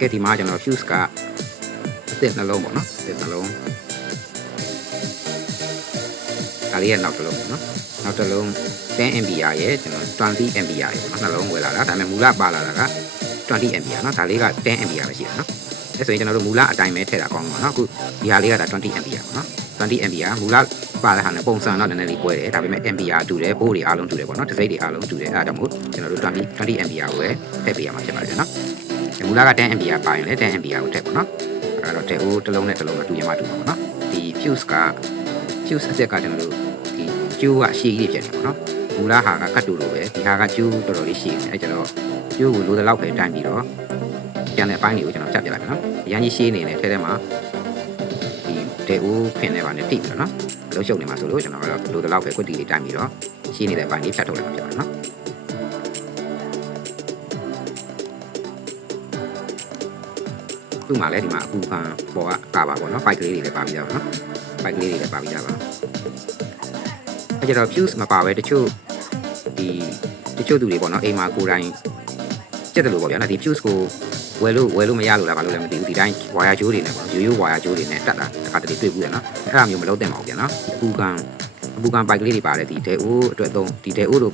ကဲဒီမှာကျွန်တော် fuse ကအသစ်နှလုံးပေါ့နော်အသစ်နှလုံးဒါလေးရဲ့နောက်တစ်လုံးပေါ့နော်နောက်တစ်လုံး10 ampere ရဲ့ကျွန်တော်20 ampere ရဲ့ပေါ့နော်နှလုံးဝယ်လာတာဒါပေမဲ့မူလပါလာတာက20 ampere နော်ဒါလေးက10 ampere ပဲရှိတယ်နော်အဲဆိုရင်ကျွန်တော်တို့မူလအတိုင်းပဲထည့်တာကောင်းမှာနော်အခုဒီဟာလေးကဒါ20 ampere ပေါ့နော်20 ampere မူလပါတဲ့ဟာနဲ့ပုံစံတော့နည်းနည်းလေးကွဲတယ်ဒါပေမဲ့ ampere တူတယ်ဘိုးတွေအားလုံးတူတယ်ပေါ့နော်တစ်စိတ်တွေအားလုံးတူတယ်အဲဒါကြောင့်မို့ကျွန်တော်တို့20 20 ampere ကိုပဲထည့်ပေးရမှာဖြစ်ပါတယ်နော် မူလက 10 ampere ပါရင်လည်း 10 ampere ကိုထည့်ပေါ့နော်အဲ့တော့တဲ့ဟိုတစ်လုံးနဲ့တစ်လုံးကတူရမှာတူပါပေါ့နော်ဒီ fuse က fuse အသက်ကကျွန်တော်တို့ဒီကျိုးကအရှိကြီးဖြစ်နေပေါ့နော်မူလဟာကကတ်တူလိုပဲဒီဟာကကျိုးတော်တော်လေးရှိနေအဲကျတော့ကျိုးကိုလိုတဲ့လောက်ပဲတိုင်းပြီးတော့ကျန်တဲ့အပိုင်းတွေကိုကျွန်တော်ဖြတ်ပြလိုက်မယ်နော်အရန်ကြီးရှိနေတယ်ထဲထဲမှာဒီဒေအိုးဖင်နေပါနဲ့တိပြီးတော့နော်အလုံးရှုပ်နေမှာဆိုလို့ကျွန်တော်ကတော့လိုတဲ့လောက်ပဲကွက်တီလေးတိုင်းပြီးတော့ရှိနေတဲ့အပိုင်းလေးဖြတ်ထုတ်လိုက်မှာဖြစ်ပါတယ်နော် သူ့မှာလည်းဒီမှာအခုခံပေါ်ကကာပါပေါ့နော် fight ကလေးတွေလည်းပါပြီးကြပါနော် fight ကလေးတွေလည်းပါပြီးကြပါအဲကြတော့ fuse မပါပဲတချို့ဒီတချို့သူတွေပေါ့နော်အိမ်မှာကိုယ်တိုင်ကျက်တယ်လို့ပေါ့ဗျာနော်ဒီ fuse ကိုဝယ်လို့ဝယ်လို့မရလို့လားဘာလို့လဲမသိဘူးဒီတိုင်းဝါယာကြိုးတွေနဲ့ပေါ့ရိုးရိုးဝါယာကြိုးတွေနဲ့တက်တာတစ်ခါတလေတွေ့ဘူးရနော်အဲ့ဒါမျိုးမလုပ်သင့်ပါဘူးဗျာနော်အပူကံအပူကံပိုက်ကလေးတွေပါတယ်ဒီဒဲအိုးအတွက်သုံးဒီဒဲအိုးတို့